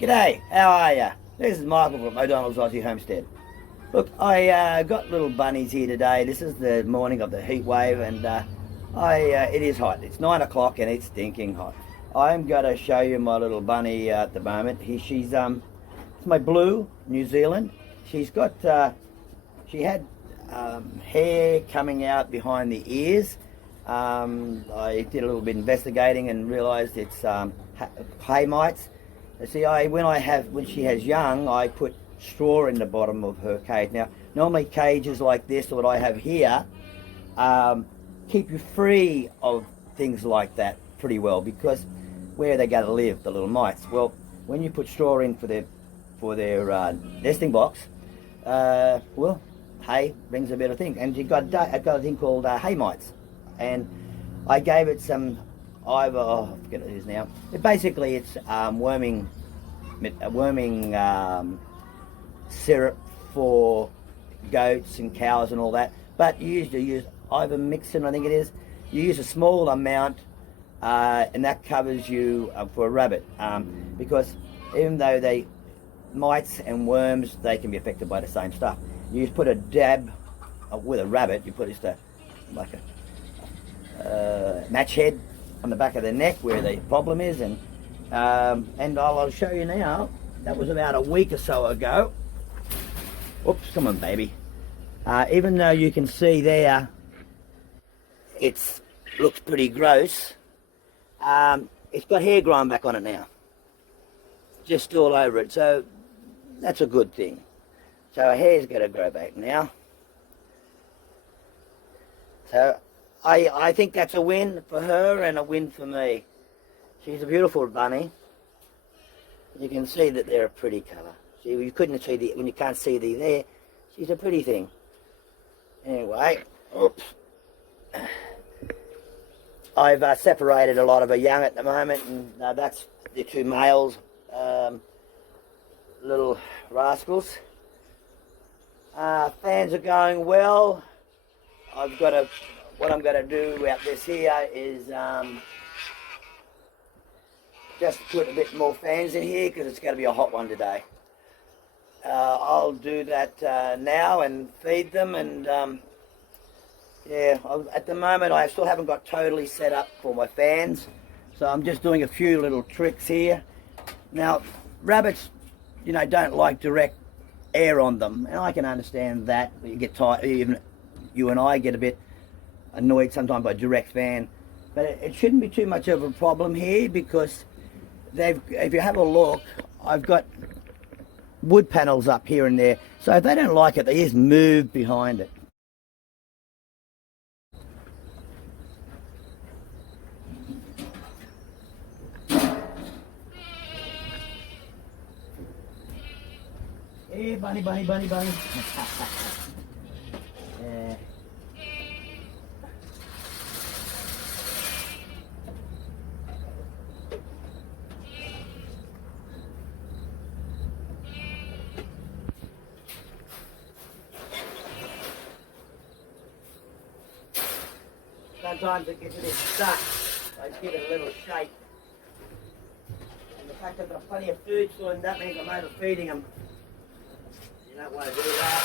G'day, how are ya? This is Michael from O'Donnell's Aussie Homestead. Look, I got little bunnies here today. This is the morning of the heat wave, and it is hot. It's 9 o'clock and it's stinking hot. I'm going to show you my little bunny at the moment. It's my blue New Zealand. She had hair coming out behind the ears. I did a little bit investigating and realised it's hay mites. See, when she has young, I put straw in the bottom of her cage. Now, normally cages like this, what I have here, keep you free of things like that pretty well, because where are they going to live, the little mites? Well, when you put straw in for their nesting box, well, hay brings a better thing. And you've got a thing called hay mites, and I gave it some. I forget what it is now. It's worming syrup for goats and cows and all that. But you usually use ivermectin, I think it is. You use a small amount, and that covers you for a rabbit. Because even though mites and worms, they can be affected by the same stuff. You just put a dab with a rabbit. You put like a match head on the back of the neck where the problem is, and I'll show you now. That was about a week or so ago. Oops, come on, baby. Even though you can see there, it looks pretty gross. It's got hair growing back on it now, just all over it. So that's a good thing. So her hair's got to grow back now. So I think that's a win for her and a win for me. She's a beautiful bunny. You can see that they're a pretty colour. See, you couldn't see when you can't see there. She's a pretty thing. Anyway, oops. I've separated a lot of her young at the moment, and that's the two males, little rascals. Fans are going well. What I'm going to do out this here is just put a bit more fans in here, because it's going to be a hot one today. I'll do that now and feed them, and at the moment I still haven't got totally set up for my fans, so I'm just doing a few little tricks here. Now, rabbits, don't like direct air on them, and I can understand that. You get tired, even you and I get a bit annoyed sometimes by direct fan, but it shouldn't be too much of a problem here, because if you have a look, I've got wood panels up here and there, so if they don't like it, they just move behind it. Hey, bunny. Yeah. Sometimes it gets a bit stuck. I give it a little shake. And the fact I've got plenty of food for them, that means I'm overfeeding them. You don't want to do that.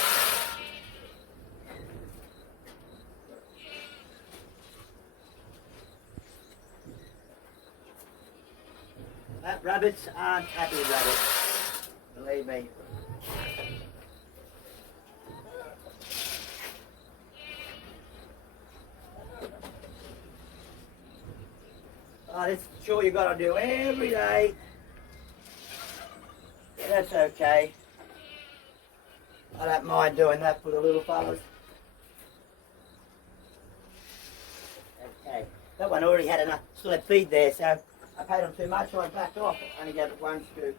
Rabbits aren't happy rabbits, believe me. Oh, that's sure you've got to do every day. Yeah, that's okay. I don't mind doing that for the little fellas. Okay, that one already had enough, still had feed there, so I paid them too much, so I backed off. I only gave it one scoop.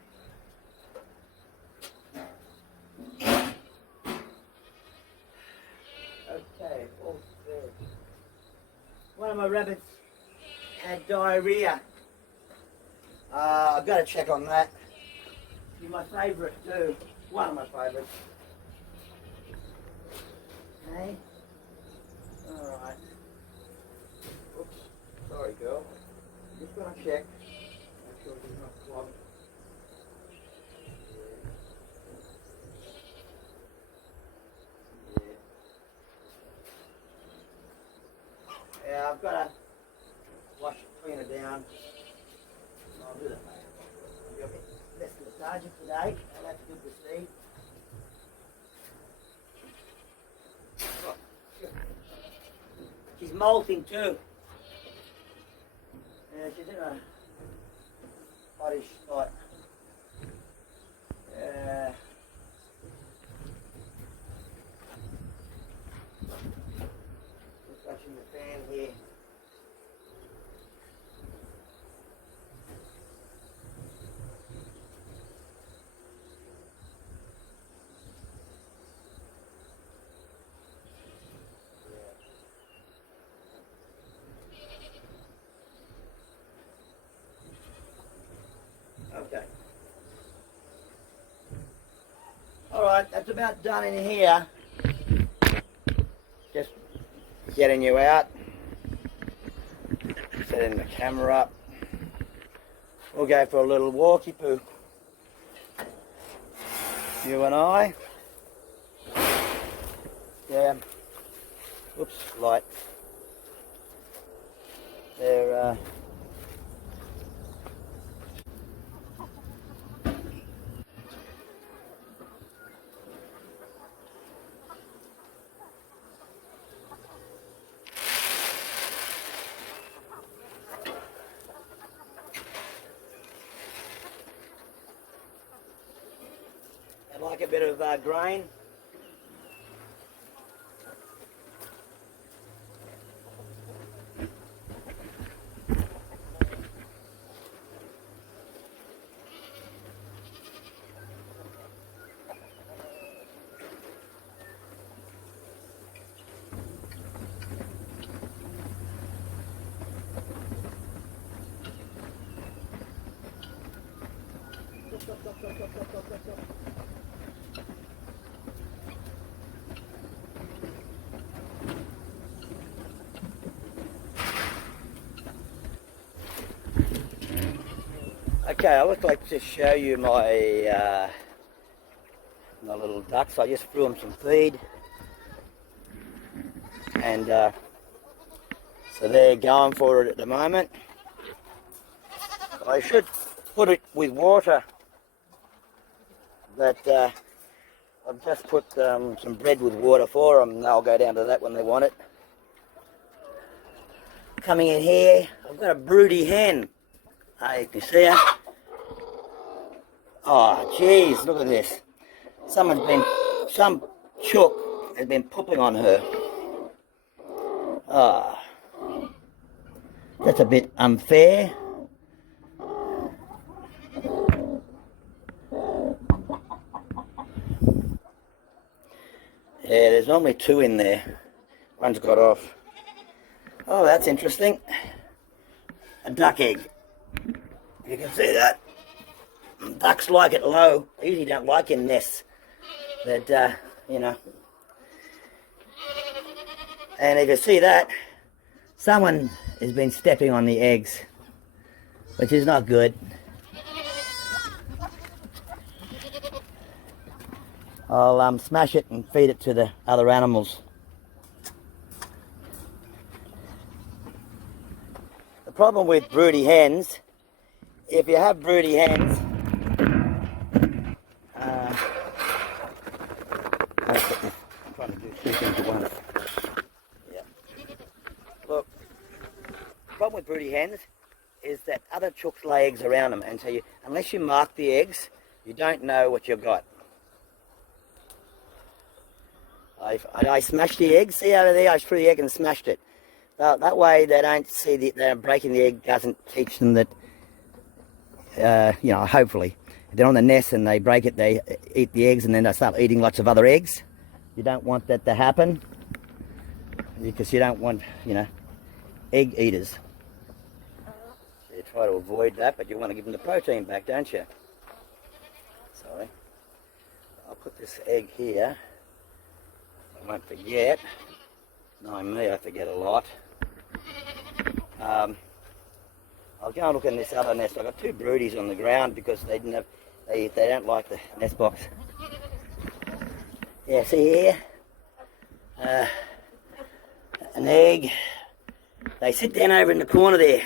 Okay, all good. One of my rabbits had diarrhea. I've got to check on that. She's my favourite too. One of my favourites. Okay. Alright. Oops. Sorry, girl. Just going to check. Make sure she's not clogged. larger today, and that's good to see. She's molting too. Yeah, she's in a hottish spot. Just watching the fan here. Okay. Alright, that's about done in here. Just getting you out. Setting the camera up. We'll go for a little walkie poo. You and I. Yeah. Oops, light. They're I like a bit of grain. Okay, I would like to show you my my little ducks. I just threw them some feed, and so they're going for it at the moment. I should put it with water, but I've just put some bread with water for them, and they'll go down to that when they want it. Coming in here, I've got a broody hen. You can see her. Oh, jeez, look at this. Some chook has been pooping on her. Ah, that's a bit unfair. Yeah, there's normally two in there. One's got off. Oh, that's interesting. A duck egg. You can see that. Ducks like it low. They usually don't like in nests. But, you know. And if you see that, someone has been stepping on the eggs, which is not good. I'll smash it and feed it to the other animals. The problem with broody hens, if you have broody hens, I'm trying to do two things at once. Yeah. Look, the problem with broody hens is that other chooks lay eggs around them, and so unless you mark the eggs, you don't know what you've got. I smashed the egg. See over there, I threw the egg and smashed it. That way they don't see that breaking the egg doesn't teach them that, you know, hopefully. If they're on the nest and they break it, they eat the eggs and then they start eating lots of other eggs. You don't want that to happen because you don't want, you know, egg eaters. So you try to avoid that, but you want to give them the protein back, don't you? Sorry. I'll put this egg here. I won't forget. Knowing me, I forget a lot. I'll go and look in this other nest. I've got two broodies on the ground because they didn't have, they don't like the nest box. Yeah, see here? An egg. They sit down over in the corner there.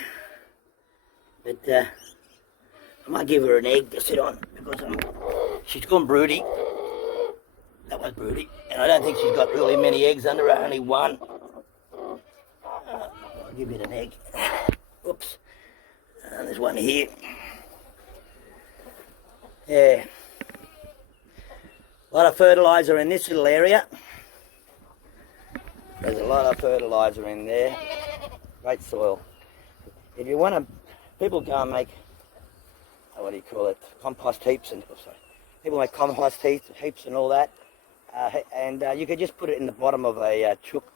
But I might give her an egg to sit on because she's gone broody. That was broody. And I don't think she's got really many eggs under her, only one. I'll give it an egg. Oops. And there's one here. Yeah. A lot of fertiliser in this little area. There's a lot of fertiliser in there. Great soil. If you want to, people go and make, what do you call it, compost heaps and, sorry, people make compost heaps and all that. And you could just put it in the bottom of a chook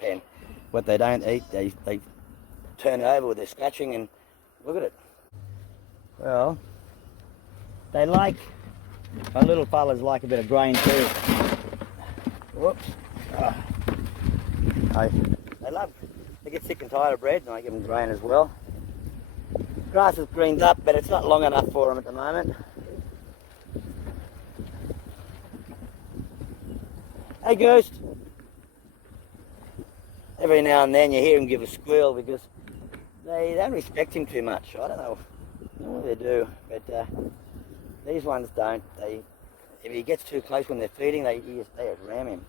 pen. What they don't eat, they turn it over with their scratching and look at it. Well, they like, my little fellas like a bit of grain too. Whoops. Oh. They love, they get sick and tired of bread and I give them grain as well. Grass is greened up, but it's not long enough for them at the moment. Hey Ghost. Every now and then you hear him give a squeal because they don't respect him too much. I don't know what they do, but these ones don't. If he gets too close when they're feeding, they just ram him.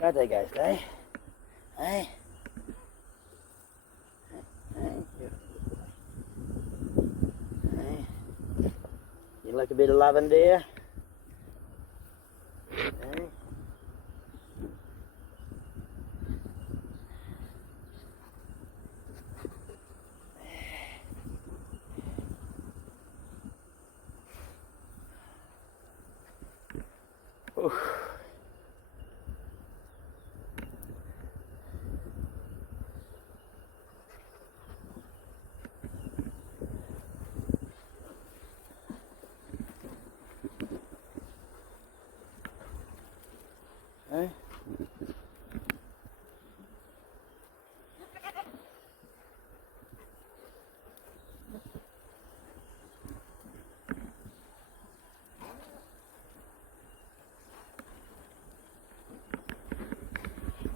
Don't they, Ghost, eh? Hey? You like a bit of loving, dear? Hey? Oof. Hey?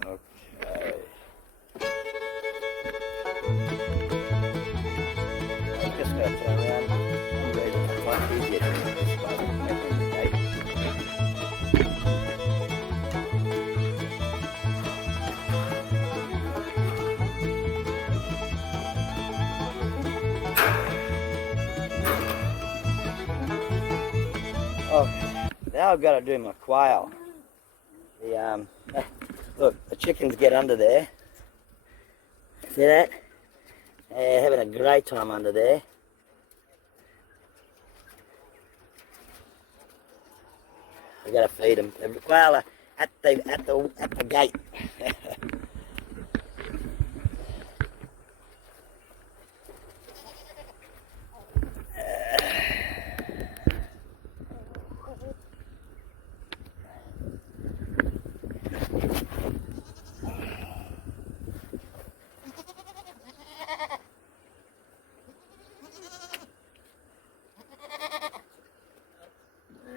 Okay. I'm just going to turn around. I'm ready to find these yet. Okay, now I've got to do my quail. Look, the chickens get under there. See that? They're having a great time under there. I've got to feed them. The quail are at the gate.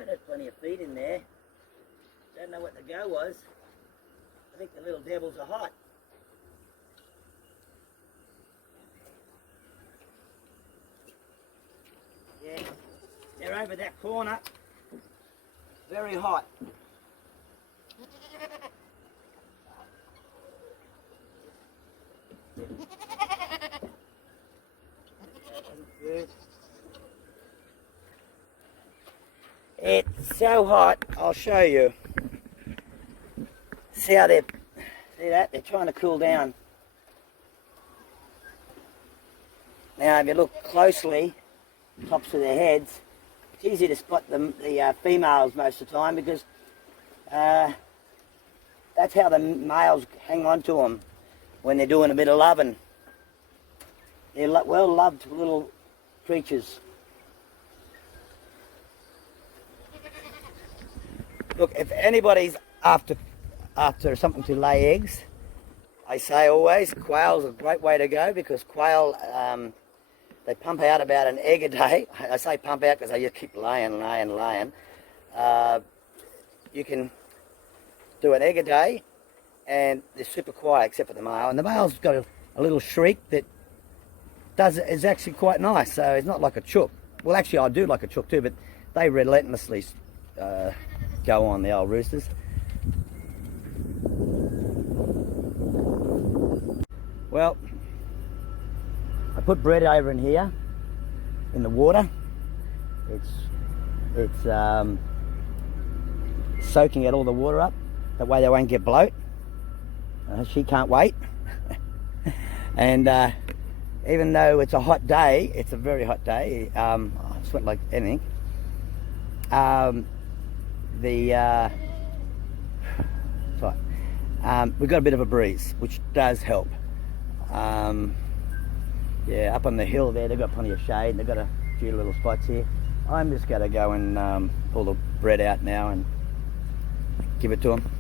There's plenty of feed in there. Don't know what the go was. I think the little devils are hot. Yeah, they're over that corner. Very hot. Good. It's so hot, I'll show you. See how see that? They're trying to cool down. Now if you look closely, tops of their heads, it's easy to spot the females most of the time because that's how the males hang on to them when they're doing a bit of loving. They're well-loved little creatures. Look, if anybody's after something to lay eggs, I say always, quail's a great way to go because quail, they pump out about an egg a day. I say pump out because they just keep laying. You can do an egg a day and they're super quiet except for the male. And the male's got a little shriek that is actually quite nice. So it's not like a chook. Well, actually, I do like a chook too, but they relentlessly go on, the old roosters. Well, I put bread over in here in the water. It's soaking out all the water up. That way they won't get bloat. She can't wait. And even though it's a hot day, it's a very hot day. I sweat like anything. We've got a bit of a breeze, which does help. Yeah, up on the hill there, they've got plenty of shade. They've got a few little spots here. I'm just going to go and pull the bread out now and give it to them.